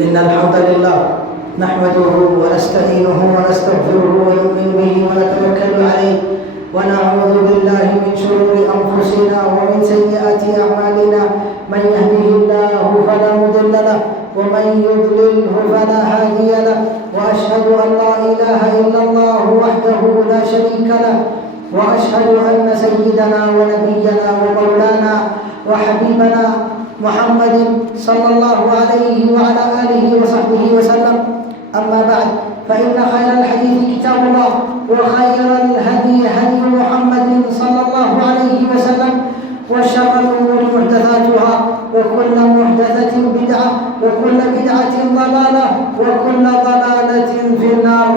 إن الحمد لله نحمده ونستعينه ونستغفره ونؤمن به ونتوكل عليه ونعوذ بالله من شرور أنفسنا ومن سيئات أعمالنا. من يهده الله فلا مضل له ومن يضلله فلا هادي له، وأشهد أن لا إله إلا الله وحده لا شريك له، وأشهد أن سيدنا ونبينا ومولانا وحبيبنا محمد صلى الله عليه وعلى آله وصحبه وسلم. أما بعد، فإن خير الحديث كتاب الله، وخير الهدي هدي محمد صلى الله عليه وسلم، وشر الأمور محدثاتها، وكل محدثة بدعة، وكل بدعة ضلالة، وكل ضلالة في النار.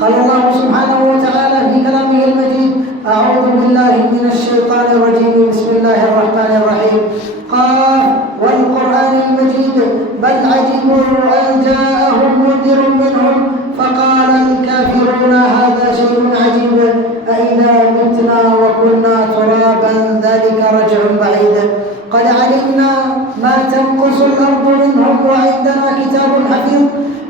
قال الله سبحانه وتعالى في كلامه المجيد: أعوذ بالله من الشيطان الرجيم، بسم الله الرحمن الرحيم. قال: والقرآن المجيد بل عجبوا أن جاءهم منذر منهم فقال الكافرون هذا شيء عجيب أإذا متنا وكنا ترابا ذلك رجع بعيد قد علمنا ما تنقص الأرض منهم وعندنا كتاب حفيظ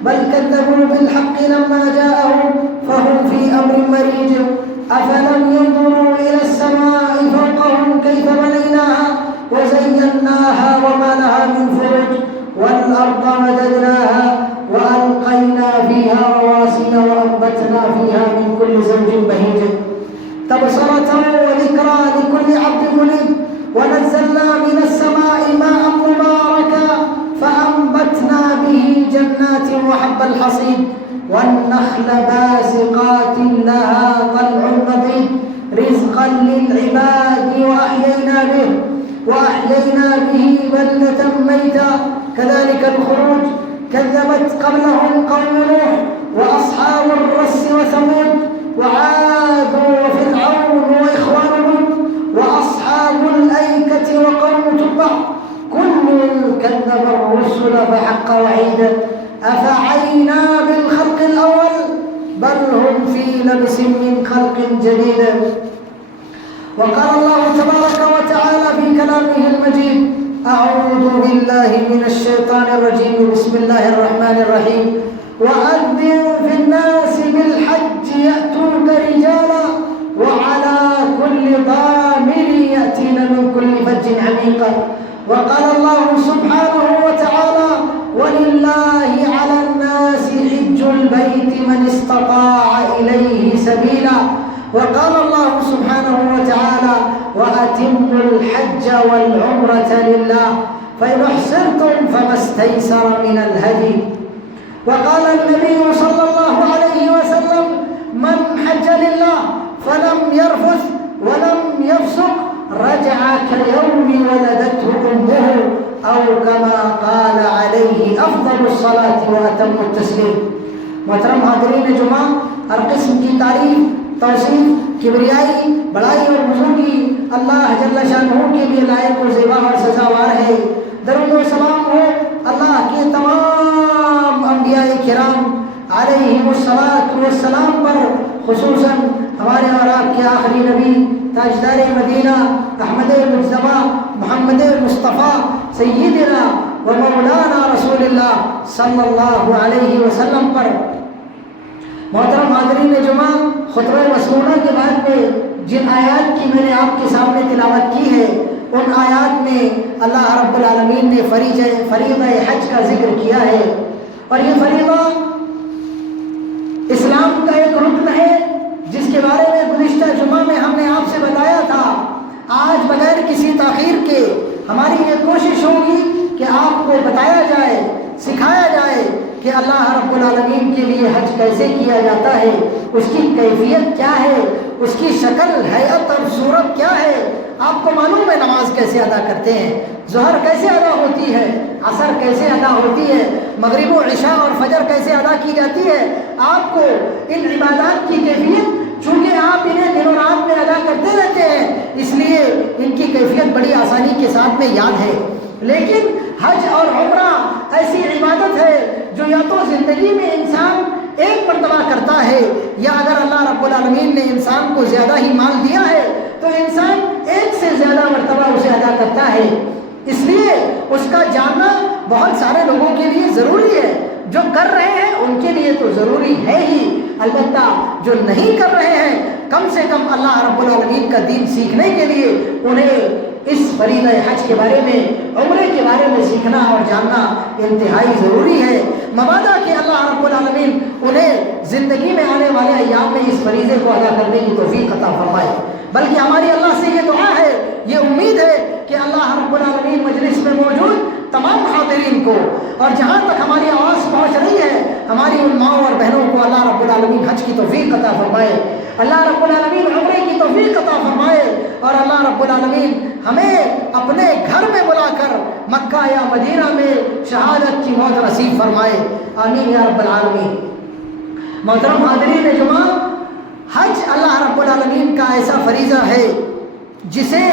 بل كذبوا بالحق لما جاءهم فهم في أمر مريج أفلم ينظروا إلى السماء فوقهم كيف بنيناها وزيناها وما لها من فروج والأرض مددناها وألقينا فيها رواسي وأنبتنا فيها من كل زوج بهيج تبصرة وذكرى لكل عبد منيب ونزلنا من السماء ماء مباركا فأنبتنا به جنات وحب الحصيد والنخل باسقات لها طلع نضيد رزقا للعباد وأحيينا به بلدة ميتا كذلك الخروج كذبت قبلهم قوم نوح وأصحاب الرس وثمود وعاد وفرعون وإخوان لوط وأصحاب الأيكة وقوم تبع كل كذب الرسل فحق وعيد أفعينا بالخلق الأول بل هم في لبس من خلق جديد. وقال الله تبارك وتعالى في كلامه المجيد: أعوذ بالله من الشيطان الرجيم، بسم الله الرحمن الرحيم. وأذن في الناس بالحج يأتوك رجالا وعلى كل ضامر يأتين من كل فج عميق. وقال الله سبحانه وتعالى: ولله على الناس حج البيت من استطاع إليه سبيلا. وقال الله سبحانه وتعالى: وأتموا الحج والعمرة لله فإن أحصرتم فما استيسر من الهدي. وقال النبي صلى الله عليه وسلم: من حج لله فلم يرفث ولم يفسق رجع كيوم ولدته أمه أو كما قال عليه أفضل الصلاة وأتم التسليم. محترم حاضرین جمعہ، ہر قسم کی تعریف، توصیف، کبریائی، بڑائی اور بزرگی اللہ جل شانہ کے لیے لائق و زیبا اور سزاوار ہے۔ درود و سلام ہو اللہ کے تمام انبیاء کرام علیہم الصلاۃ والسلام پر، خصوصاً ہمارے اور آپ کے آخری نبی تاجدار مدینہ احمد مجتبیٰ محمد مصطفیٰ سیدنا و مولانا رسول اللہ صلی اللہ علیہ وسلم پر۔ محترم حاضرین جمعہ، خطبہ مسنونہ کے بعد میں جن آیات کی میں نے آپ کے سامنے تلاوت کی ہے، ان آیات میں اللہ رب العالمین نے فریضہ حج کا ذکر کیا ہے، اور یہ فریضہ اسلام کا ایک رکن ہے جس کے بارے میں گزشتہ جمعہ میں ہم نے آپ سے بتایا تھا۔ آج بغیر کسی تاخیر کے ہماری یہ کوشش ہوگی کہ آپ کو بتایا جائے، سکھایا جائے کہ اللہ رب العالمین کے لیے حج کیسے کیا جاتا ہے، اس کی کیفیت کیا ہے، اس کی شکل، ہیئت اور صورت کیا ہے۔ آپ کو معلوم ہے نماز کیسے ادا کرتے ہیں، ظہر کیسے ادا ہوتی ہے، عصر کیسے ادا ہوتی ہے، مغرب و عشاء اور فجر کیسے ادا کی جاتی ہے۔ آپ کو ان عبادات کی کیفیت، چونکہ آپ انہیں دن و رات میں ادا کرتے رہتے ہیں، اس لیے ان کی کیفیت بڑی آسانی کے ساتھ میں یاد ہے۔ لیکن حج اور عمرہ ایسی عبادت ہے جو یا تو زندگی میں انسان ایک مرتبہ کرتا ہے، یا اگر اللہ رب العالمین نے انسان کو زیادہ ہی مال دیا ہے تو انسان ایک سے زیادہ مرتبہ اسے ادا کرتا ہے۔ اس لیے اس کا جاننا بہت سارے لوگوں کے لیے ضروری ہے، جو کر رہے ہیں ان کے لیے تو ضروری ہے ہی، البتہ جو نہیں کر رہے ہیں کم سے کم اللہ رب العالمین کا دین سیکھنے کے لیے انہیں اس فریضہ حج کے بارے میں، عمرے کے بارے میں سیکھنا اور جاننا انتہائی ضروری ہے، مبادا کہ اللہ رب العالمین انہیں زندگی میں آنے والے ایام میں اس فریضے کو ادا کرنے کی توفیق عطا فرمائے۔ بلکہ ہماری اللہ سے یہ دعا ہے، یہ امید ہے کہ اللہ رب العالمین مجلس میں موجود تمام حاضرین کو اور جہاں تک ہماری آواز پہنچ رہی ہے ہماری ان ماؤں اور بہنوں کو اللہ رب العالمین حج کی توفیق عطا فرمائے، اللہ رب العالمین عمرے کی توفیق عطا فرمائے، اور اللہ رب العالمین ہمیں اپنے گھر میں بلا کر مکہ یا مدینہ میں شہادت کی موت نصیب فرمائے، آمین یا رب العالمین۔ محترم حاضرین جمعہ، حج اللہ رب العالمین کا ایسا فریضہ ہے جسے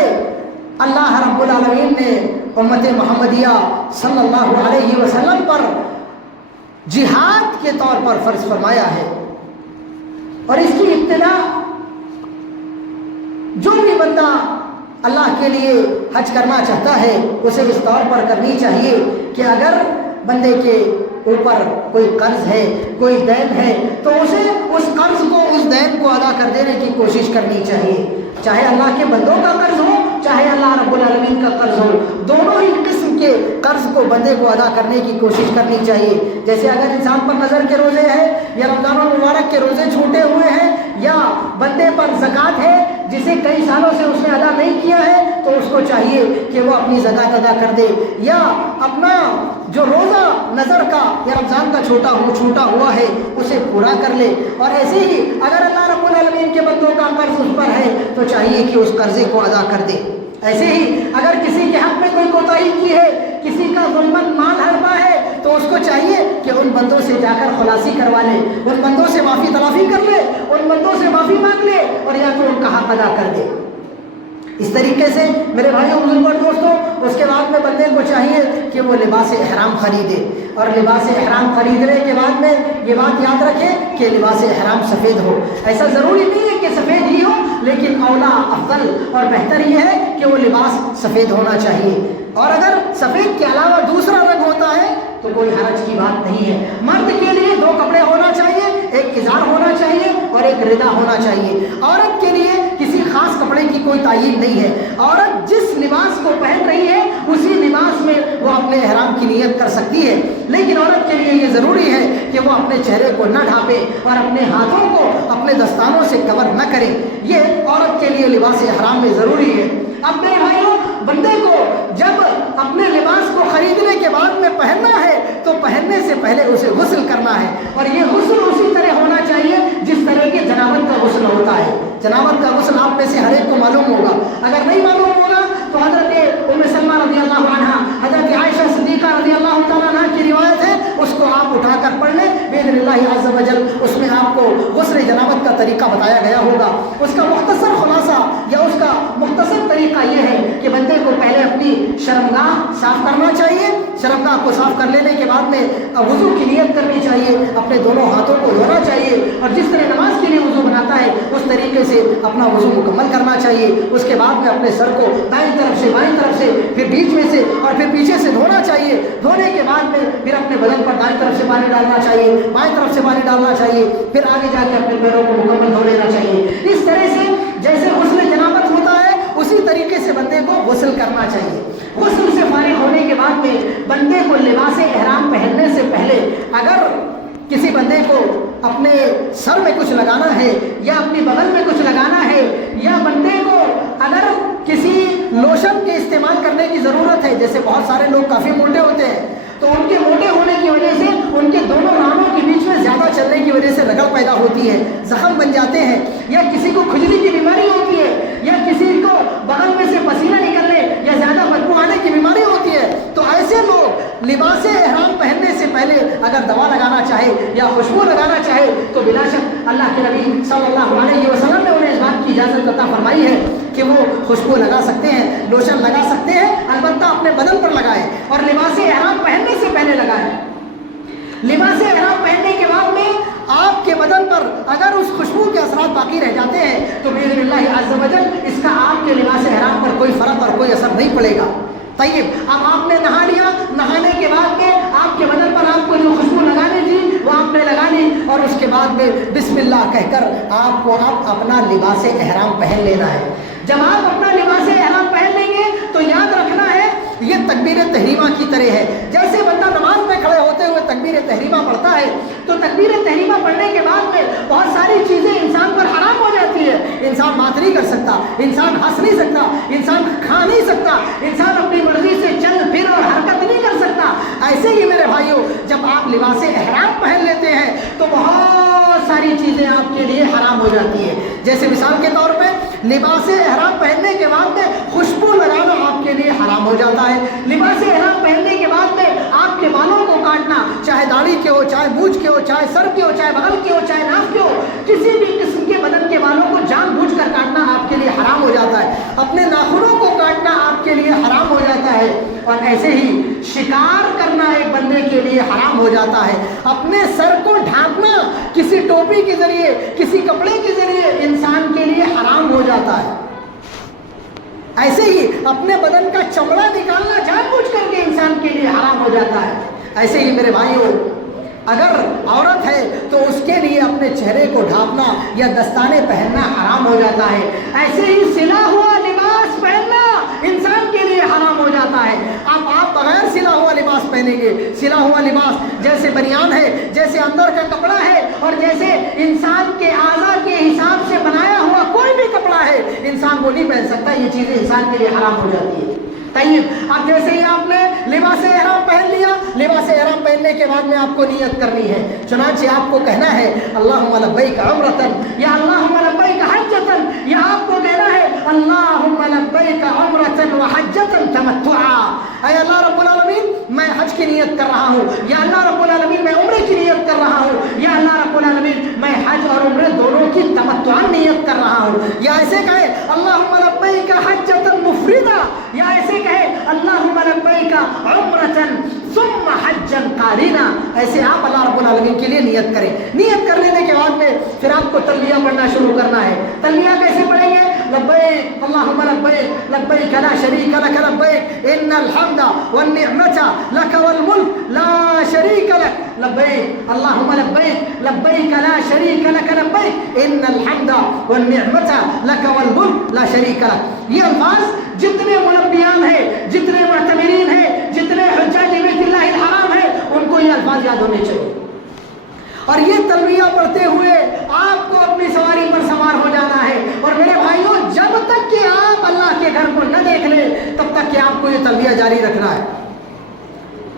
اللہ رب العالمین نے امت محمدیہ صلی اللہ علیہ وسلم پر جہاد کے طور پر فرض فرمایا ہے، اور اس کی ابتدا جو بھی بندہ اللہ کے لیے حج کرنا چاہتا ہے اسے اس طور پر کرنی چاہیے کہ اگر بندے کے اوپر کوئی قرض ہے، کوئی دین ہے، تو اسے اس قرض کو، اس دین کو ادا کر دینے کی کوشش کرنی چاہیے، چاہے اللہ کے بندوں کا قرض ہو چاہے اللہ رب العالمین کا قرض ہو، دونوں ہی قسم کے قرض کو بندے کو ادا کرنے کی کوشش کرنی چاہیے۔ جیسے اگر انسان پر نظر کے روزے ہیں یا رمضان المبارک کے روزے چھوٹے ہوئے ہیں، یا بندے پر زکوٰۃ ہے جسے کئی سالوں سے اس نے ادا نہیں کیا ہے، تو اس کو چاہیے کہ وہ اپنی زکوٰۃ ادا کر دے، یا اپنا جو روزہ نظر کا یا رمضان کا چھوٹا ہوا ہے اسے پورا کر لے، اور ایسے ہی اگر اللہ رب العالمین کے بندوں کا قرض اس پر ہے تو چاہیے کہ اس قرضے کو ادا کر دے۔ ایسے ہی اگر کسی کے حق میں کوئی کوتاہی کی ہے، کسی کا ظلمن مال ہڑپا ہے، تو اس کو چاہیے کہ ان بندوں سے جا کر خلاصی کروا لے، ان بندوں سے معافی تلافی کر لے، ان بندوں سے معافی مانگ لے، اور یا تو ان کا حق ادا کر دے۔ اس طریقے سے میرے بھائیوں بزرگوں اور دوستوں، اس کے بعد میں بندے کو چاہیے کہ وہ لباس احرام خریدے، اور لباس احرام خریدنے کے بعد میں یہ بات یاد رکھے کہ لباس احرام سفید ہو۔ ایسا ضروری نہیں ہے کہ سفید ہی ہو، لیکن اولا افضل اور بہتر یہ ہے کہ وہ لباس سفید ہونا چاہیے، اور اگر سفید کے علاوہ دوسرا رنگ ہوتا ہے تو کوئی حرج کی بات نہیں ہے۔ مرد کے لیے دو کپڑے ہونا چاہیے، ایک ازار ہونا چاہیے اور ایک ردا ہونا چاہیے۔ عورت کے لیے کسی خاص کپڑے کی کوئی تعین نہیں ہے، عورت جس لباس کو پہن رہی ہے اسی لباس میں وہ اپنے احرام کی نیت کر سکتی ہے، لیکن عورت کے لیے یہ ضروری ہے کہ وہ اپنے چہرے کو نہ ڈھانپے اور اپنے ہاتھوں کو اپنے دستانوں سے کور نہ کرے، یہ عورت کے لیے لباس احرام میں ضروری ہے۔ اب میرے بھائیوں، بندے کو جب اپنے لباس کو خریدنے کے بعد میں پہننا ہے تو پہننے سے پہلے اسے غسل کرنا ہے، اور یہ غسل اسی طرح ہونا چاہیے جس طرح کے جنابت کا غسل ہوتا ہے۔ جنابت کا غسل آپ میں سے ہر ایک کو معلوم ہوگا، اگر نہیں معلوم ہوگا تو حضرت ام سلمہ رضی اللہ عنہ، حضرت عائشہ صدیقہ رضی اللہ تعالیٰ عنہ کی روایت ہے، اس کو آپ اٹھا کر پڑھ لیں باذن اللہ عز و جل، اس میں آپ کو غسل جنابت کا طریقہ بتایا گیا ہوگا۔ اس کا مختصر خلاصہ یا اس کا مختصر طریقہ یہ ہے کہ بندے کو پہلے اپنی شرمگاہ صاف کرنا چاہیے، شرمگاہ کو صاف کر لینے کے بعد میں وضو کی نیت کرنی چاہیے، اپنے دونوں ہاتھوں کو دھونا چاہیے، اور جس طرح نماز کے لیے وضو بناتا ہے اس طریقے سے اپنا وضو مکمل کرنا چاہیے۔ اس کے بعد میں اپنے سر کو دائیں طرف سے بائیں طرف سے پھر بیچ میں سے اور پھر پیچھے سے دھونا چاہیے، دھونے کے بعد میں پھر اپنے بدن پر دائیں طرف سے پانی ڈالنا چاہیے، بائیں طرف سے پانی ڈالنا چاہیے، پھر آگے جا کے اپنے پیروں کو مکمل دھو لینا چاہیے۔ اس طرح سے جیسے غسل جنابت ہوتا ہے اسی طریقے سے بندے کو غسل کرنا چاہیے۔ غسل سے فارغ ہونے کے بعد میں بندے کو لباس احرام پہننے سے پہلے اگر کسی بندے کو اپنے سر میں کچھ لگانا ہے یا اپنی بغل میں کچھ لگانا ہے، یا بندے کو اگر کسی لوشن کے استعمال کرنے کی ضرورت ہے، جیسے بہت سارے لوگ کافی موٹے ہوتے ہیں تو ان کے موٹے ہونے کی وجہ سے ان کے دونوں رانوں کے بیچ میں زیادہ چلنے کی وجہ سے رگڑ پیدا ہوتی ہے، زخم بن جاتے ہیں، یا کسی کو کھجلی کی بیماری ہوتی ہے، یا کسی کو بغل میں سے پسینہ نکلنے یا زیادہ بدبو آنے کی بیماری ہوتی ہے، تو ایسے لوگ لباس احرام پہننے سے پہلے اگر دوا لگانا چاہے یا خوشبو لگانا چاہے تو بلا شک اللہ کے نبی صلی اللہ علیہ وسلم نے انہیں اس بات کی اجازت عطا فرمائی ہے کہ وہ خوشبو لگا سکتے ہیں، لوشن لگا سکتے ہیں، البتہ اپنے بدن پر لگائیں اور لباس احرام پہننے سے پہلے لگائیں۔ لباس احرام پہننے کے بعد میں آپ کے بدن پر اگر اس خوشبو کے اثرات باقی رہ جاتے ہیں تو باذن اللہ عز و جل اس کا آپ کے لباس احرام پر کوئی فرق اور کوئی اثر نہیں پڑے گا۔ طیب، اب آپ نے نہا لیا، نہانے کے بعد بعد میں بسم اللہ کہہ کر آپ کو اب اپنا لباس احرام پہن لینا ہے۔ جب آپ اپنا لباس احرام پہن لیں گے تو یاد رکھنا ہے یہ تکبیر تحریمہ کی طرح ہے۔ جیسے بندہ نماز میں کھڑے ہوتے ہوئے تکبیر تحریمہ پڑھتا ہے تو تکبیر تحریمہ پڑھنے کے بعد میں بہت ساری چیزیں انسان پر حرام ہو جاتی ہے۔ انسان بات نہیں کر سکتا، انسان ہنس نہیں سکتا، انسان کھا نہیں سکتا، انسان اپنی مرضی سے چل پھر اور حرکت نہیں کر سکتا۔ ایسے ہی میرے بھائیوں جب آپ لباس احرام پہن لیتے ہیں تو بہت ساری چیزیں آپ کے لیے حرام ہو جاتی ہے۔ جیسے مثال کے طور پہ لباس احرام پہننے کے بعد میں خوشبو لگانا آپ کے لیے حرام ہو جاتا ہے۔ لباس احرام پہننے کے بعد میں آپ کے بالوں کو کاٹنا، چاہے داڑھی کے ہو، چاہے مونچھ کے ہو، چاہے سر کے ہو، چاہے بغل کے ہو، چاہے ناک کے ہو، کسی بھی قسم کے بدن کے بالوں کو جان بوجھ کر کاٹنا آپ کے لیے حرام ہو جاتا ہے۔ اپنے ناخنوں کو کاٹنا آپ کے لیے حرام ہو جاتا ہے۔ اور ایسے ہی شکار کرنا ایک بندے کے لیے حرام ہو جاتا ہے۔ اپنے سر کو ڈھانپنا کسی ٹوپی کے ذریعے، کسی کپڑے کے ذریعے انسان کے لیے حرام ہو جاتا ہے۔ ایسے ہی اپنے بدن کا چمڑا نکالنا جان بوجھ کر کے انسان کے لیے حرام ہو جاتا ہے۔ ایسے ہی میرے بھائیوں اگر عورت ہے تو اس کے لیے اپنے چہرے کو ڈھانپنا یا دستانے پہننا حرام ہو جاتا ہے۔ ایسے ہی سلا ہوا لباس پہننا انسان کے لیے حرام ہو جاتا ہے۔ اب آپ بغیر سلا ہوا لباس پہنیں گے، سلا ہوا لباس جیسے بنیان ہے، جیسے اندر کا کپڑا ہے اور جیسے انسان کے اعضاء کے حساب سے بنایا ہوا کوئی بھی کپڑا ہے، انسان وہ نہیں پہن سکتا۔ یہ چیزیں انسان کے لیے حرام ہو جاتی ہے۔ طیب، اب جیسے ہی آپ نے لباس احرام پہن لیا، لباس احرام پہننے کے بعد میں آپ کو نیت کرنی ہے۔ چنانچہ آپ کو کہنا ہے اللہم لبیک عمرۃ یا اللہم لبیک حجۃ، یا آپ کو کہنا ہے اللہم لبیک عمرۃ وحجۃ تمتعا۔ اے اللہ رب العالمین میں حج کی نیت کر رہا ہوں، یا اللہ رب العالمین میں عمرے کی نیت کر رہا ہوں، یا اللہ رب العالمین میں حج اور عمرے دونوں کی تمتعاً نیت کر رہا ہوں۔ یا ایسے کہے اللہم لبیک حجۃ مفردہ، یا ایسے کہے اللہم لبیک عمرۃ ثم حجا قارینا۔ ایسے آپ اللہ رب العالمین کے لیے نیت کریں۔ نیت کر لینے کے بعد میں پھر آپ کو تلبیہ پڑھنا شروع کرنا ہے۔ تلبیہ کیسے پڑھیں گے؟ لبیک اللہم لبیک لبیک لا شریک لک لبیک ان الحمد والنعمۃ لک والملک لا شریک لک لبیک اللہم لبیک لبیک لا شریک لک لبیک ان الحمد والنعمۃ لک والملک لا شریک لک۔ یہ الفاظ جتنے ملبیان ہیں، جتنے معتمرین ہیں، جتنے حجاج بیت اللہ الحرام ہیں، ان کو یہ الفاظ یاد ہونے چاہیے۔ اور یہ تلبیہ پڑھتے ہوئے آپ کو اپنی سواری پر سوار ہو جانا ہے۔ اور میرے بھائیوں جب تک کہ آپ اللہ کے گھر کو نہ دیکھ لیں تب تک کہ آپ کو یہ تلبیہ جاری رکھنا ہے۔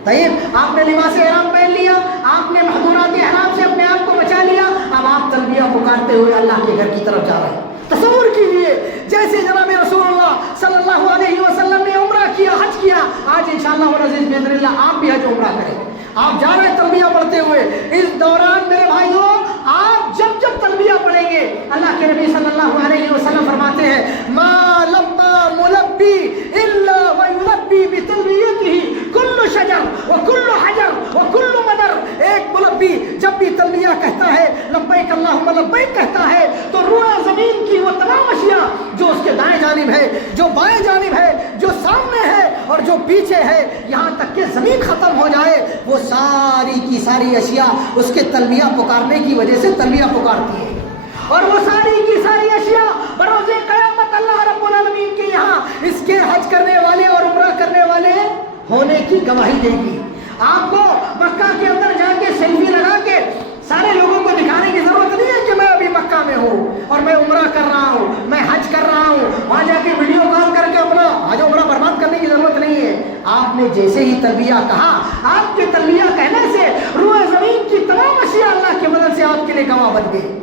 طیب، آپ نے لباس احرام پہن لیا، آپ نے محظورات احرام سے اپنے آپ کو بچا لیا، اب آپ تلبیہ پکارتے ہوئے اللہ کے گھر کی طرف جا رہے ہیں۔ تصور کیجئے جیسے جناب رسول اللہ صلی اللہ علیہ وسلم نے عمرہ کیا، حج کیا، آج انشاءاللہ والعزیز باذن اللہ آپ بھی حج عمرہ کریں۔ آپ جا رہے ہیں تلبیہ پڑھتے ہوئے، اس دوران میرے بھائیوں آپ جب جب تلبیہ پڑھیں گے اللہ کے نبی صلی اللہ علیہ وسلم فرماتے ہیں ما لبى ملبی الا ويلبي بتلبیته كل شجر وكل حجر وكل مدر۔ ایک ملبی جب بھی تلبیہ کہتا ہے، لبیک اللہم لبیک کہتا ہے، تو روئے زمین کی وہ تمام اشیاء جو اس کے دائیں جانب ہے، جو بائیں جانب ہے، جو سامنے ہے اور جو پیچھے ہے، یہاں تک کہ زمین ختم ہو جائے، وہ ساری کی ساری اشیاء اس کے تلبیہ پکارنے کی وجہ سے تلبیہ پکارتی ہے۔ اور وہ ساری کی ساری اشیاء بروز قیامت اللہ رب العالمین کے یہاں اس کے حج کرنے والے اور عمرہ کرنے والے ہونے کی گواہی دے گی۔ آپ کو مکہ کے اندر جا کے سیلفی لگا کے سارے لوگوں کو دکھانے کی ضرورت نہیں ہے کہ میں ابھی مکہ میں ہوں اور میں عمرہ کر رہا ہوں، میں حج کر رہا ہوں، وہاں جا کے ویڈیو کال کر کے اپنا حج عمرہ برباد کرنے کی ضرورت نہیں ہے۔ آپ نے جیسے ہی تلبیہ کہا، آپ کے تلبیہ کہنے سے روئے زمین کی تمام اشیاء اللہ کی مدد سے آپ کے لیے گواہ بن گئی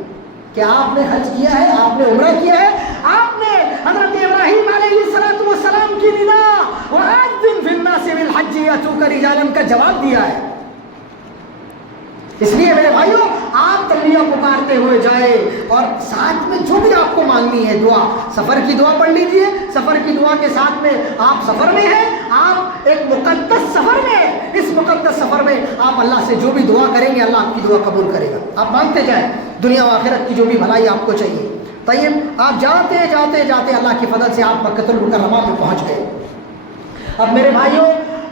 کہ آپ نے حج کیا ہے، آپ نے عمرہ کیا ہے، آپ نے حضرت ابراہیم علیہ السلام کی ندا وَأَذِّن فِي النَّاسِ بِالْحَجِّ يَأْتُوكَ رِجَالًا کا جواب دیا ہے۔ اس لیے میرے بھائیوں آپ تلبیہ پکارتے ہوئے جائے اور ساتھ میں جو بھی آپ کو مانگنی ہے دعا، سفر کی دعا پڑھ لیجئے۔ سفر کی دعا کے ساتھ میں آپ سفر میں ہیں، آپ ایک مقدس سفر میں ہیں، اس مقدس سفر میں آپ اللہ سے جو بھی دعا کریں گے اللہ آپ کی دعا قبول کرے گا۔ آپ مانگتے جائیں دنیا و آخرت کی جو بھی بھلائی آپ کو چاہیے۔ طیب، آپ جاتے جاتے جاتے اللہ کی فضل سے آپ مکۃ المکرمہ میں پہنچ گئے۔ اب میرے بھائیوں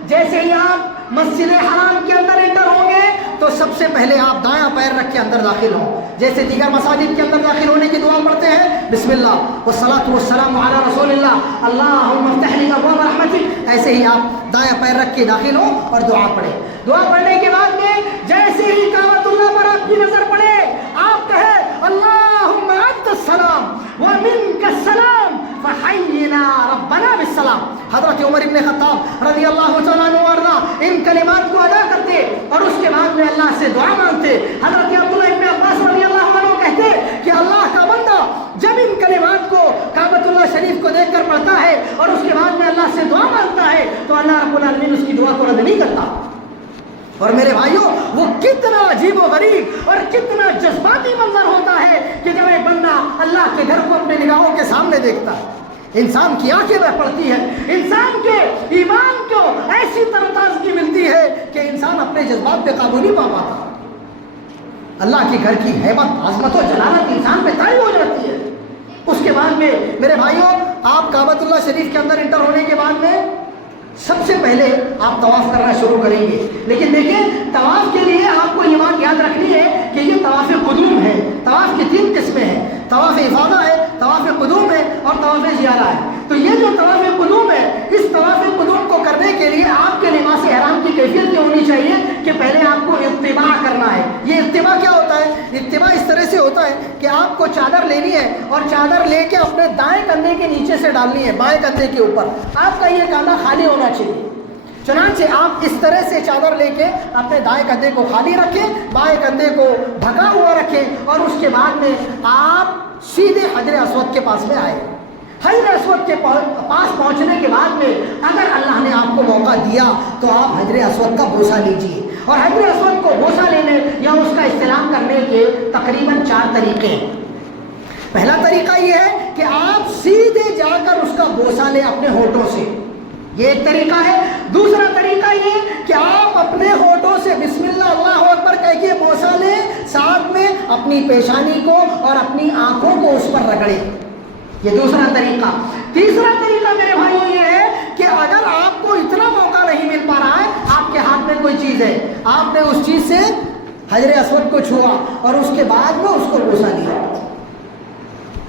جیسے ہی آپ مسجد حرام کے اندر انٹر ہوں گے تو سب سے سے پہلے آپ دایاں پیر رکھ کے اندر داخل ہوں، جیسے دیگر مساجد کے اندر داخل ہونے کی دعا پڑھتے ہیں، بسم اللہ والصلاۃ والسلام علی رسول اللہ اللہم افتح لی ابواب رحمتک، ایسے ہی آپ دایاں پیر رکھ کے داخل ہوں اور دعا پڑھیں۔ دعا پڑھنے کے بعد میں جیسے ہی کعبۃ اللہ پر آپ کی نظر پڑے آپ کہیں اللہم انت السلام ومنک السلام فحینا ربنا بالسلام۔ حضرت عمر ابن خطاب رضی اللہ تعالیٰ عنہ وارضا ان کلمات کو ادا کرتے اور اس کے بعد میں اللہ سے دعا مانگتے۔ حضرت عبداللہ ابن عباس رضی اللہ عنہ کہتے کہ اللہ کا بندہ جب ان کلمات کو کعبۃ اللہ شریف کو دیکھ کر پڑھتا ہے اور اس کے بعد میں اللہ سے دعا مانگتا ہے تو اللہ رب العالمین اس کی دعا کو رد نہیں کرتا۔ اور میرے بھائیوں وہ کتنا عجیب و غریب اور کتنا جذباتی منظر ہوتا ہے کہ جب ایک بندہ اللہ کے گھر کو اپنے نگاہوں کے سامنے دیکھتا ہے، انسان کی آنکھیں بہ پڑتی ہے، انسان کے ایمان کو ایسی ترتازگی ملتی ہے کہ انسان اپنے جذبات پہ قابو نہیں پا پاتا۔ اللہ کے گھر کی ہیبت، عظمت و جلالت انسان پہ طاری ہو جاتی ہے۔ اس کے بعد میں میرے بھائیوں آپ کعبۃ اللہ شریف کے اندر انٹر ہونے کے بعد میں سب سے پہلے آپ طواف کرنا شروع کریں گے، لیکن دیکھیں طواف کے لیے آپ کو یہ بات یاد رکھنی ہے کہ یہ طواف قدوم ہے۔ طواف کی 3 قسمیں ہیں، طواف افاضہ ہے، طواف قدوم ہے اور طواف زیارہ ہے۔ تو یہ جو طواف قدوم ہے، اس طواف قدوم کو کرنے کے لیے آپ کے لباس احرام کی کیفیت یہ ہونی چاہیے کہ پہلے آپ کو اتباع کرنا ہے۔ یہ اتباع کیا ہوتا ہے؟ اتباع اس طرح سے ہوتا ہے کہ آپ کو چادر لینی ہے اور چادر لے کے اپنے دائیں کندھے کے نیچے سے ڈالنی ہے بائیں کندھے کے اوپر، آپ کا یہ کندھا خالی ہونا چاہیے۔ چنانچہ آپ اس طرح سے چادر لے کے اپنے دائیں کندھے کو خالی رکھیں، بائیں کندھے کو ڈھکا ہوا رکھیں اور اس کے بعد میں آپ سیدھے حجر اسود کے پاس میں آئے۔ حجر اسود کے پاس پہنچنے کے بعد میں اگر اللہ نے آپ کو موقع دیا تو آپ حجر اسود کا بوسہ لیجئے، اور حجر اسود کو بوسہ لینے یا اس کا استلام کرنے کے تقریباً 4 طریقے ہیں۔ پہلا طریقہ یہ ہے کہ آپ سیدھے جا کر اس کا بوسہ لیں اپنے ہونٹوں سے، یہ ایک طریقہ ہے۔ دوسرا طریقہ یہ کہ آپ اپنے ہونٹوں سے بسم اللہ اللہ اکبر کہہ کے بوسہ لیں، ساتھ میں اپنی پیشانی کو اور اپنی آنکھوں کو اس پر رگڑیں، یہ دوسرا طریقہ۔ تیسرا طریقہ میرے بھائیوں یہ ہے کہ اگر آپ کو اتنا موقع نہیں مل پا رہا ہے، آپ کے ہاتھ میں کوئی چیز ہے، آپ نے اس چیز سے حجر اسود کو چھوا اور اس کے بعد میں اس کو بوسہ لیا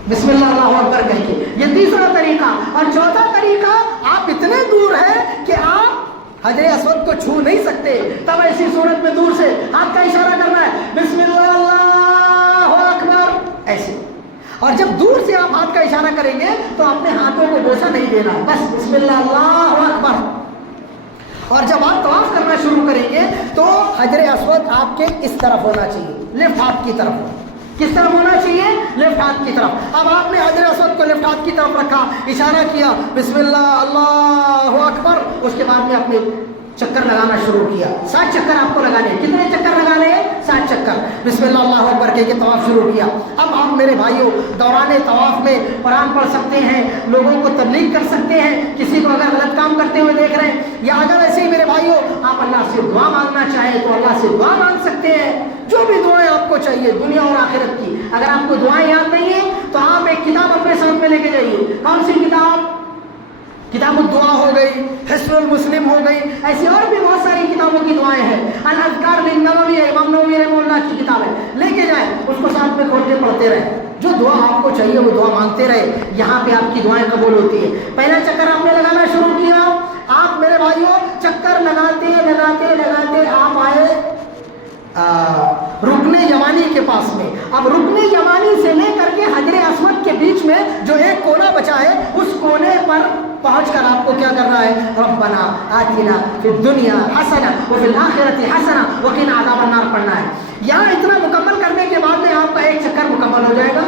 بسم اللہ اللہ اکبر کہہ کے، یہ تیسرا طریقہ۔ اور چوتھا طریقہ آپ اتنے دور ہیں کہ آپ حجر اسود کو چھو نہیں سکتے، تب ایسی صورت میں دور سے ہاتھ کا اشارہ کرنا ہے بسم اللہ اللہ اکبر ایسے، اور جب دور سے آپ ہاتھ کا اشارہ کریں گے تو اپنے ہاتھوں کو بوسہ نہیں دینا، بس بسم اللہ اللہ اکبر۔ اور جب آپ طواف کرنا شروع کریں گے تو حجر اسود آپ کے اس طرف ہونا چاہیے، لیفٹ ہاتھ کی طرف۔ کس طرف ہونا چاہیے؟ لیفٹ ہاتھ کی طرف۔ اب آپ نے حجر اسود کو لیفٹ ہاتھ کی طرف رکھا، اشارہ کیا بسم اللہ اللہ اکبر، اس کے بعد میں اپنے چکر لگانا شروع کیا۔ 7 چکر آپ کو لگانے ہیں۔ کتنے چکر لگانے ہیں؟ 7 چکر۔ بسم اللہ اللہ اکبر کہہ کے طواف شروع کیا۔ اب آپ میرے بھائیوں دوران طواف میں قرآن پڑھ سکتے ہیں، لوگوں کو تبلیغ کر سکتے ہیں، کسی کو اگر غلط کام کرتے ہوئے دیکھ رہے ہیں، یا اگر ایسے ہی میرے بھائیوں آپ اللہ سے دعا مانگنا چاہیں تو اللہ سے دعا مانگ سکتے ہیں، جو بھی دعائیں آپ کو چاہیے دنیا اور آخرت کی۔ اگر آپ کو دعائیں یاد نہیں ہیں تو آپ ایک کتاب اپنے ساتھ میں لے کے جائیے۔ کون سی کتاب؟ کتاب الدعا ہو گئی، حصن المسلم ہو گئی، ایسی اور بھی بہت ساری کتابوں کی دعائیں ہیں۔ الاذکار للنووی ہے، امام نووی رحمہ اللہ کی کتاب ہے، لے کے جائیں، اس کو ساتھ میں کھول کے پڑھتے رہیں، جو دعا آپ کو چاہیے وہ دعا مانگتے رہے، یہاں پہ آپ کی دعائیں قبول ہوتی ہیں۔ پہلا چکر آپ نے لگانا شروع کیا، آپ میرے بھائیوں چکر لگاتے لگاتے لگاتے آپ آئے رکن یمانی کے پاس میں۔ اب رکن یمانی سے لے کر کے حجر اسود کے بیچ میں جو ایک کونا بچا ہے، اس کونے پر پہنچ کر آپ کو کیا کرنا ہے؟ ربنا آتنا فی الدنیا حسنہ وفی الآخرۃ حسنہ وقنا عذاب النار پڑھنا ہے۔ یہاں اتنا مکمل کرنے کے بعد میں آپ کا ایک چکر مکمل ہو جائے گا۔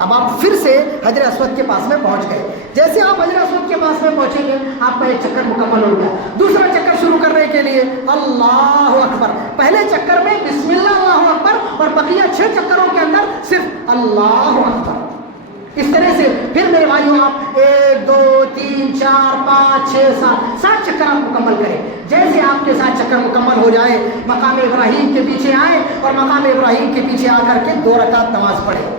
اب آپ پھر سے حجر اسود کے پاس میں پہنچ گئے۔ جیسے آپ حجر اسود کے پاس میں پہنچیں گے آپ کا ایک چکر مکمل ہو گیا۔ دوسرا چکر شروع کرنے کے لیے اللہ اکبر، پہلے چکر میں بسم اللہ اللہ اکبر اور بقیہ 6 چکروں کے اندر صرف اللہ اکبر۔ اس طرح سے پھر میرے بھائیوں آپ 1 2 3 4 5 6 7 چکر آپ مکمل کریں۔ جیسے آپ کے 7 چکر مکمل ہو جائے مقام ابراہیم کے پیچھے آئے اور مقام ابراہیم کے پیچھے آ کر کے 2 رکعت نماز پڑھیں۔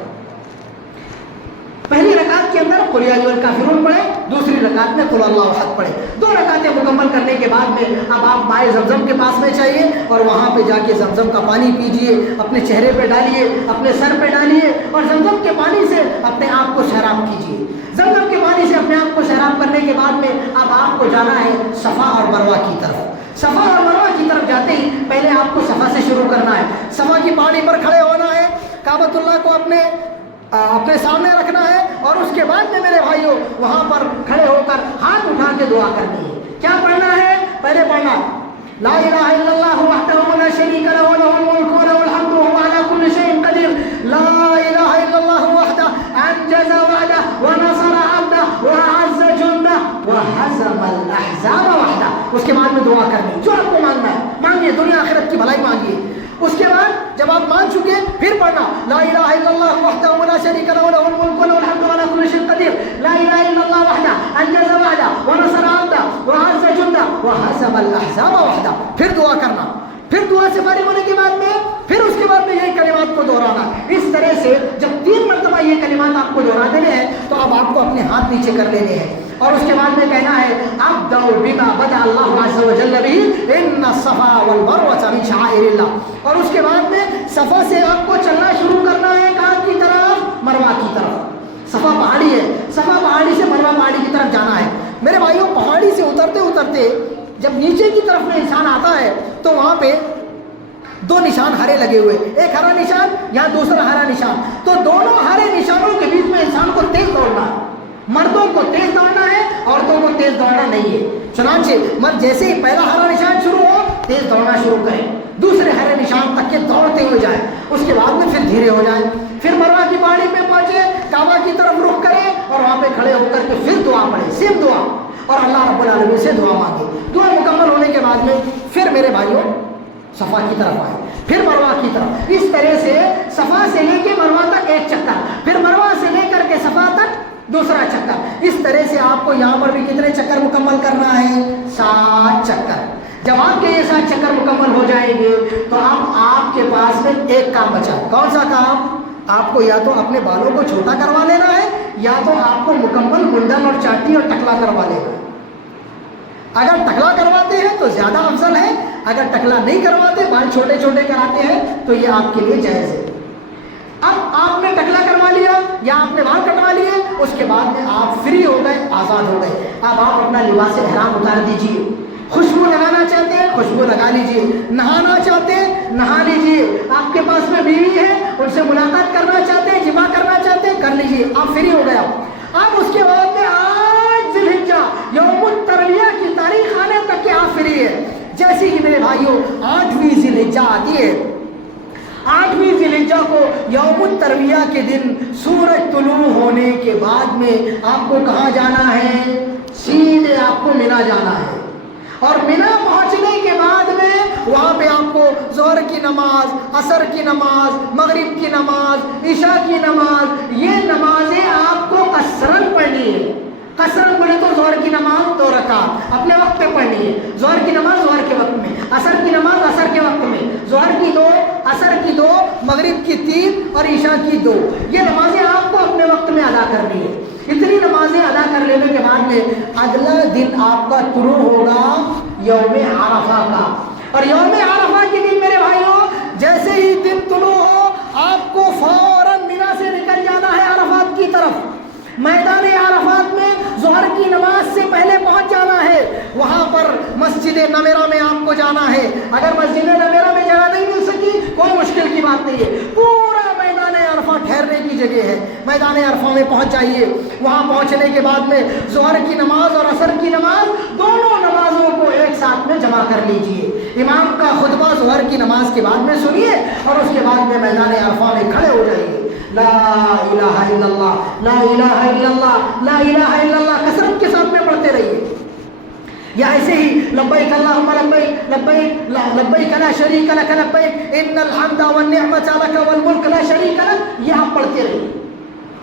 پہلی رکعت کے اندر قل یا ایھا الکافرون پڑھے، دوسری رکعت میں قل اللہ احد پڑھے. 2 رکعتیں مکمل کرنے کے بعد میں اب آپ مائے زمزم کے پاس میں چاہیے اور وہاں پہ جا کے زمزم کا پانی پیجیے، اپنے چہرے پہ ڈالیے، اپنے سر پہ ڈالیے اور زمزم کے پانی سے اپنے آپ کو سیراب کیجیے. زمزم کے پانی سے اپنے آپ کو سیراب کرنے کے بعد میں اب آپ کو جانا ہے صفا اور مروہ کی طرف. صفا اور مروہ کی طرف جاتے ہی پہلے آپ کو صفا سے شروع کرنا ہے. صفا کی پہاڑی پر کھڑے ہونا ہے، کعبۃ اللہ کو اپنے سامنے رکھنا ہے اور اس کے بعد میں میرے بھائیوں وہاں پر کھڑے ہو کر ہاتھ اٹھا کے دعا کرنی ہے. کیا پڑھنا ہے؟ پہلے پڑھنا لا الہ الا اللہ وحدہ لا شریک لہ لہ الملک ولہ الحمد وهو على كل شيء قدیر. لا الہ الا اللہ وحدہ انجز وعدہ ونصر عبدہ وأعز جندہ وهزم الاحزاب وحدہ. اس کے بعد میں دعا کرنی جو آپ کو مانگنا ہے مانگیے، دنیا آخرت کی بھلائی مانگیے. اس کے بعد جب آپ مان چکے پھر پڑھنا لا الہ الا اللہ وحدہ لا شریک لہ لہ الملک ولہ الحمد وهو على كل شيء قدیر. لا الہ الا اللہ وحدہ انجز وعدہ ونصر عبدہ وأعز جندہ وهزم الاحزاب وحدہ. پھر دعا کرنا، پھر دعا سے فارغ ہونے کے بعد میں پھر اس کے بعد میں یہی کلمات کو دہرانا. اس طرح سے جب 3 مرتبہ یہ کلمات آپ کو دہرا دینے ہیں تو اب آپ کو اپنے ہاتھ نیچے کر لینے ہیں اور اس کے بعد میں کہنا ہے ابدأ بما بدأ اللہ عز وجل به ان الصفا والمروة من شعائر اللہ. اور اس کے بعد میں صفا سے آپ کو چلنا شروع کرنا ہے کہاں کی طرف؟ مروہ کی طرف. صفا پہاڑی ہے، صفا پہاڑی سے مروہ پہاڑی کی طرف جانا ہے. میرے بھائیوں پہاڑی سے اترتے اترتے جب نیچے کی طرف میں انسان آتا ہے تو وہاں پہ 2 نشان ہرے لگے ہوئے، ایک ہرا نشان یہاں دوسرا ہرا نشان. تو دونوں ہرے نشانوں کے بیچ میں انسان کو تیز دوڑنا ہے. مردوں کو تیز دوڑنا ہے، عورتوں کو تیز دوڑنا نہیں ہے. چنانچہ مرد جیسے ہی پہلا ہرا نشان شروع ہو تیز دوڑنا شروع کریں، دوسرے ہرے نشان تک کے دوڑتے ہوئے جائیں. اس کے بعد میں پھر دھیرے ہو جائیں. پھر مروہ کی پہاڑی پہ پہنچے، کعبہ کی طرف رخ کریں اور وہاں پہ کھڑے ہو کر کے پھر دعا پڑھیں، سیم دعا، اور اللہ رب العالمین سے دعا مانگے. دعا مکمل ہونے کے بعد میں پھر میرے بھائیوں صفا کی طرف آئے، پھر مروہ کی طرف. اس طرح سے صفا سے لے کے مروہ تک ایک چکر، پھر مروہ سے لے کر کے صفا تک دوسرا چکر. اس طرح سے آپ کو یہاں پر بھی کتنے چکر مکمل کرنا ہے؟ 7 چکر. جب آپ کے یہ 7 چکر مکمل ہو جائیں گے تو اب آپ کے پاس میں ایک کام بچا. کون سا کام؟ آپ کو یا تو اپنے بالوں کو چھوٹا کروا لینا ہے یا تو آپ کو مکمل منڈن اور چاٹی اور ٹکلا کروا لینا ہے. اگر ٹکلا کرواتے ہیں تو زیادہ افضل ہے، اگر ٹکلا نہیں کرواتے بال چھوٹے چھوٹے کراتے ہیں تو یہ آپ کے لیے جائز ہے. اب آپ نے ٹکلا کروا لیا یا آپ نے بال کٹوا لیے، اس کے بعد میں آپ فری ہو گئے، آزاد ہو گئے. اب آپ اپنا لباس احرام اتار دیجیے. خوشبو لگانا چاہتے ہیں خوشبو لگا لیجیے، نہانا چاہتے ہیں نہا لیجیے. آپ کے پاس میں بیوی ہے، ان سے ملاقات کرنا چاہتے ہیں، جمع کرنا چاہتے ہیں، کر لیجیے. آپ فری ہو گئے. اب اس کے بعد میں آج ذی الحجہ یوم الترویہ کی تاریخ آنے تک کہ آپ فری ہے. جیسے کہ میرے بھائیوں 8ویں ذی الحجہ آتی ہے، 8ویں ذی الحجہ کو یوم الترویہ کے دن سورج طلوع ہونے کے بعد میں آپ کو کہاں جانا ہے؟ سیدھے آپ کو مینا جانا ہے. اور مینا پہنچنے کے بعد میں وہاں پہ آپ کو ظہر کی نماز، عصر کی نماز، مغرب کی نماز، عشاء کی نماز، یہ نمازیں آپ کو قصرن پڑھنی ہے. قصرن پڑھے تو ظہر کی نماز 2 رکعت اپنے وقت پہ پڑھنی ہے. ظہر کی نماز ظہر کے وقت میں، عصر کی نماز عصر کے وقت میں، ظہر کی 2، عصر کی 2، مغرب کی 3 اور عشاء کی 2. یہ نمازیں آپ کو اپنے وقت میں ادا کرنی ہے. اتنی نمازیں ادا کر لینے کے بعد میں اگلا دن آپ کا طلوع ہوگا یوم عرفہ کا. اور یوم عرفہ کے دن میرے بھائیوں جیسے ہی دن طلوع ہو آپ کو فوراً مینا سے نکل جانا ہے عرفات کی طرف. میدان عرفات میں ظہر کی نماز سے پہلے پہنچ جانا ہے. وہاں پر مسجد نمیرہ میں آپ کو جانا ہے. اگر مسجد نمیرہ میں جگہ نہیں مل سکی کوئی مشکل کی بات نہیں ہے، پورا میدان عرفہ ٹھہرنے کی جگہ ہے. میدان عرفہ میں پہنچ جائیے. وہاں پہنچنے کے بعد میں ظہر کی نماز اور عصر کی نماز دونوں نمازوں کو ایک ساتھ میں جمع کر لیجیے. امام کا خطبہ ظہر کی نماز کے بعد میں سنیے اور اس کے بعد میں میدان عرفہ میں کھڑے ہو جائیے. لا الہ الا اللہ، لا الہ الا اللہ، لا الہ الا اللہ کثرت کے ساتھ میں پڑھتے رہیے. یا ایسے ہی لبیک اللہم لبیک لبیک لبیک لا شریک لک لبیک ان الحمد والنعمت لک والملک لا شریک لک، یہ آپ پڑھتے رہیے.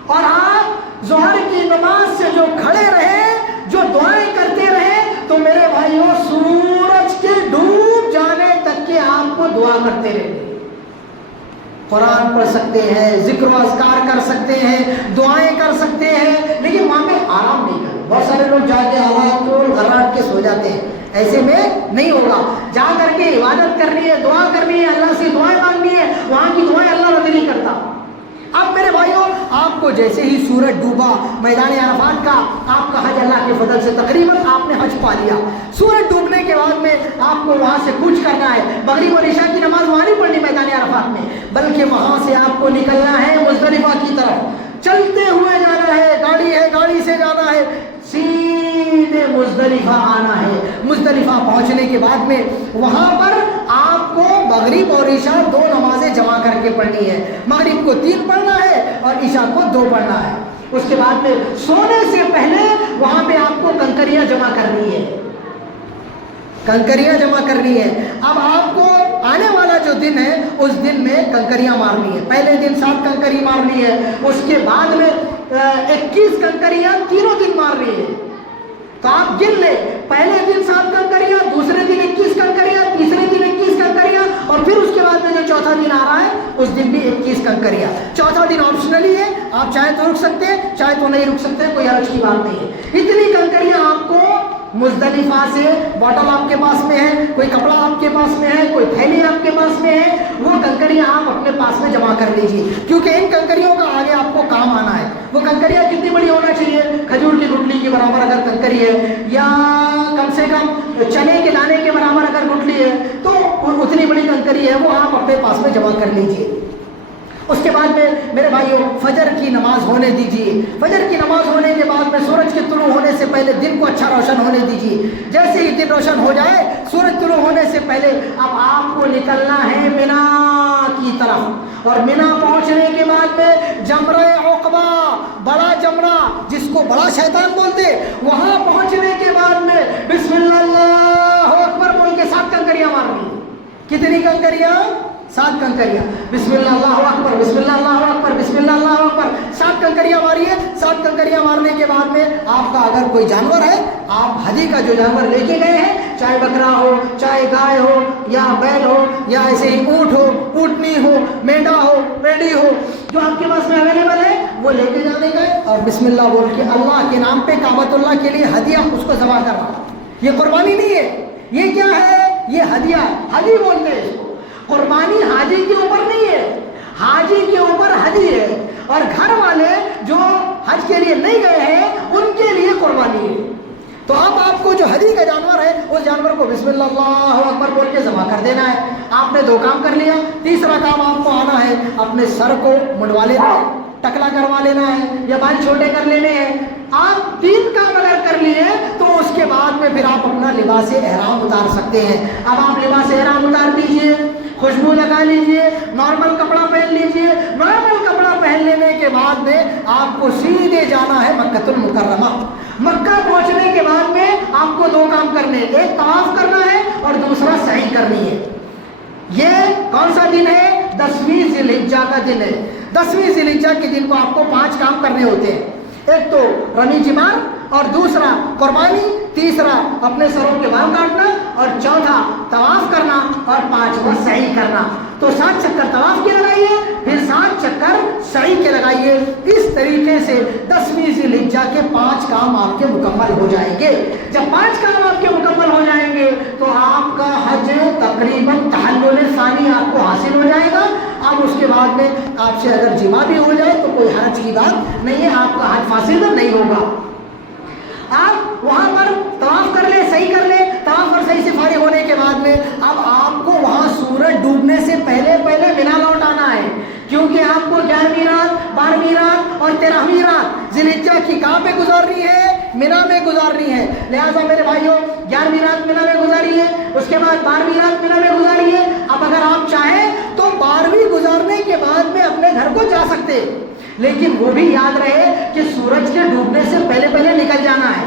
اور آپ ظہر کی نماز سے جو کھڑے رہے، جو دعائیں کرتے رہے، تو میرے بھائیوں سورج کے ڈوب جانے تک کے آپ کو دعا کرتے رہے. قرآن پڑھ سکتے ہیں، ذکر و اذکار کر سکتے ہیں، دعائیں کر سکتے ہیں، لیکن وہاں پہ آرام نہیں کریں۔ بہت سارے لوگ جا کے آواز توڑ گھراٹ کے سو جاتے ہیں، ایسے میں نہیں ہوگا۔ جا کر کے عبادت کرنی ہے، دعا کرنی ہے، اللہ سے دعائیں مانگنی ہے، وہاں کی دعائیں اللہ رد نہیں کرتا۔ اب میرے بھائیوں، آپ کو جیسے ہی سورج ڈوبا میدان عرفات کا، آپ کا حج اللہ کے فضل سے تقریباً آپ نے حج پا لیا۔ سورج ڈوبنے کے بعد میں آپ کو وہاں سے کوچ کرنا ہے، مغرب اور عشاء کی نماز وہاں نہیں پڑھنی میدان عرفات میں، بلکہ وہاں سے آپ کو نکلنا ہے مزدلفہ کی طرف، چلتے ہوئے جانا ہے، گاڑی ہے گاڑی سے جانا ہے، سیدھے مزدلفہ آنا ہے۔ مزدلفہ پہنچنے کے بعد میں وہاں پر آپ کو مغرب اور عشاء دو نمازیں جمع کر کے پڑھنی ہے، مغرب کو 3 پڑھنا ہے اور عشاء کو 2 پڑھنا ہے۔ اس کے بعد میں سونے سے پہلے وہاں پہ آپ کو کنکریاں جمع کرنی ہے، کنکریاں جمع کرنی ہے۔ اب آپ کو آنے والا جو دن ہے اس دن میں کنکریاں مارنی ہے۔ پہلے دن 7 کنکری مارنی ہے، اس کے بعد میں 21 کنکریاں تینوں دن مارنی ہے۔ تو آپ گن لیں، پہلے دن 7 کنکریاں، دوسرے دن 21 کنکریاں، تیسرے دن 21 کنکریاں، اور پھر اس کے بعد میں جو چوتھا دن آ رہا ہے اس دن بھی 21 کنکریاں۔ چوتھا دن آپشنلی ہے، آپ چاہے تو رک سکتے ہیں چاہے تو نہیں رک سکتے، کوئی حرج کی بات نہیں ہے۔ اتنی کنکریاں آپ کو مزدلفہ سے، بوٹل آپ کے پاس میں ہے، کوئی کپڑا آپ کے پاس میں ہے، کوئی تھیلی آپ کے پاس میں ہے، وہ کنکریاں آپ اپنے پاس میں جمع کر لیجیے، کیونکہ ان کنکریوں کا آگے آپ کو کام آنا ہے۔ وہ کنکریاں کتنی بڑی ہونا چاہیے؟ کھجور کی گٹلی کے برابر اگر کنکری ہے، یا کم سے کم چنے کے دانے کے برابر اگر گٹلی ہے تو اتنی بڑی کنکری ہے، وہ آپ اپنے پاس میں جمع کر لیجیے۔ اس کے بعد میں میرے بھائیوں فجر کی نماز ہونے دیجیے۔ فجر کی نماز ہونے کے بعد میں سورج کے طلوع ہونے سے پہلے دن کو اچھا روشن ہونے دیجیے۔ جیسے ہی دن روشن ہو جائے سورج طلوع ہونے سے پہلے اب آپ کو نکلنا ہے مینا کی طرف، اور مینا پہنچنے کے بعد میں جمرہ عقبہ، بڑا جمرہ جس کو بڑا شیطان بولتے، وہاں پہنچنے کے بعد میں بسم اللہ اکبر بول کے 7 کنکریاں مارنی۔ کتنی کنکریاں؟ 7 کنکریاں۔ بسم اللہ اللہ اکبر، بسم اللہ اللہ اکبر، بسم اللہ اللہ اکبر، 7 کنکریاں ماریے۔ 7 کنکریاں مارنے کے بعد میں آپ کا اگر کوئی جانور ہے، آپ ہدی کا جو جانور لے کے گئے ہیں، چاہے بکرا ہو، چاہے گائے ہو، یا بیل ہو، یا ایسے ہی اونٹ ہو، اونٹنی ہو، مینڈا ہو، میڈی ہو، جو آپ کے پاس میں اویلیبل ہے وہ لے کے جانے گئے، اور بسم اللہ بول کے اللہ کے نام پہ کعبۃ اللہ کے لیے ہدیہ اس کو ذبح کرنا۔ یہ قربانی نہیں ہے، یہ کیا ہے؟ یہ ہدیہ، ہدی بولتے ہیں اس کو۔ قربانی حاجی کے اوپر نہیں ہے، حاجی کے اوپر ہدی ہے، اور گھر والے جو حج کے لیے نہیں گئے ہیں ان کے لیے قربانی ہے۔ تو اب آپ کو جو ہدی کا جانور ہے اس جانور کو بسم اللہ اللہ اکبر بول کے ذبح کر دینا ہے۔ آپ نے 2 کام کر لیا۔ تیسرا کام آپ کو آنا ہے، اپنے سر کو منڈوا لینا ہے، ٹکلا کروا لینا ہے، یا بال چھوٹے کر لینے ہیں۔ آپ 3 کام اگر کر لیے تو اس کے بعد میں پھر آپ اپنا لباس احرام اتار سکتے ہیں۔ اب آپ لباس احرام اتار دیجئے، خوشبو لگا لیجئے، نارمل کپڑا پہن لیجئے۔ نارمل کپڑا پہن لینے کے بعد میں آپ کو سیدھے جانا ہے مکہ المکرمہ۔ مکہ پہنچنے کے بعد میں آپ کو 2 کام کرنے، ایک طواف کرنا ہے اور دوسرا سعی کرنی ہے۔ یہ کون سا دن ہے؟ 10ویں ذی الحجہ کا دن ہے۔ 10ویں ذی الحجہ کے دن کو آپ کو 5 کام کرنے ہوتے ہیں۔ ایک تو رمی جمار، اور دوسرا قربانی، تیسرا اپنے سروں کے بال کاٹنا، اور چوتھا طواف کرنا، اور 5واں سعی کرنا۔ تو 7 چکر طواف کے لگائیے، پھر 7 چکر سعی کے لگائیے۔ اس طریقے سے 10ویں ذی الحجہ کے 5 کام آپ کے مکمل ہو جائیں گے۔ جب 5 کام آپ کے مکمل ہو جائیں گے تو آپ کا حج تقریباً تحلل ثانی آپ کو حاصل ہو جائے گا۔ اب اس کے بعد میں آپ سے اگر جمع بھی ہو جائے تو کوئی حرج کی بات نہیں ہے، آپ کا حج فاسد نہیں ہوگا۔ آپ وہاں پر طواف کر لیں، صحیح کر لیں۔ طواف اور صحیح سے فارغ ہونے کے بعد میں اب آپ کو وہاں سورج ڈوبنے سے پہلے مینا لوٹ آنا ہے، کیونکہ آپ کو 11ویں رات، 12ویں رات اور 13ویں رات ذی الحجہ کی کہاں پہ گزارنی ہے؟ مینا میں گزارنی ہے۔ لہٰذا میرے بھائیوں 11ویں رات مینا میں گزاریے، اس کے بعد 12ویں رات مینا میں گزاریے۔ اب اگر آپ چاہیں تو 12ویں گزارنے کے بعد میں اپنے گھر کو جا سکتے، لیکن وہ بھی یاد رہے کہ سورج کے ڈوبنے سے پہلے نکل جانا ہے۔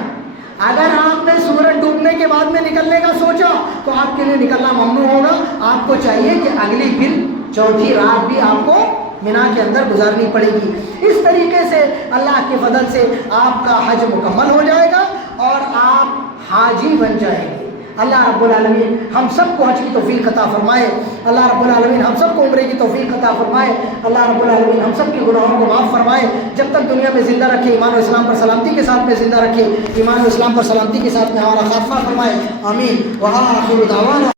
اگر آپ نے سورج ڈوبنے کے بعد میں نکلنے کا سوچا تو آپ کے لیے نکلنا ممنوع ہوگا۔ آپ کو چاہیے کہ اگلی دن 4تھی رات بھی آپ کو مینا کے اندر گزارنی پڑے گی۔ اس طریقے سے اللہ کے فضل سے آپ کا حج مکمل ہو جائے گا اور آپ حاجی بن جائیں گے۔ اللہ رب العالمین ہم سب کو حج کی توفیق عطا فرمائے، اللہ رب العالمین ہم سب کو عمرے کی توفیق عطا فرمائے، اللہ رب العالمین ہم سب کے گناہوں کو معاف فرمائے، جب تک دنیا میں زندہ رکھے ایمان و اسلام پر سلامتی کے ساتھ میں زندہ رکھے، ایمان و اسلام پر سلامتی کے ساتھ میں ہمارا خاتمہ فرمائے، آمین۔ وآخر دعوانا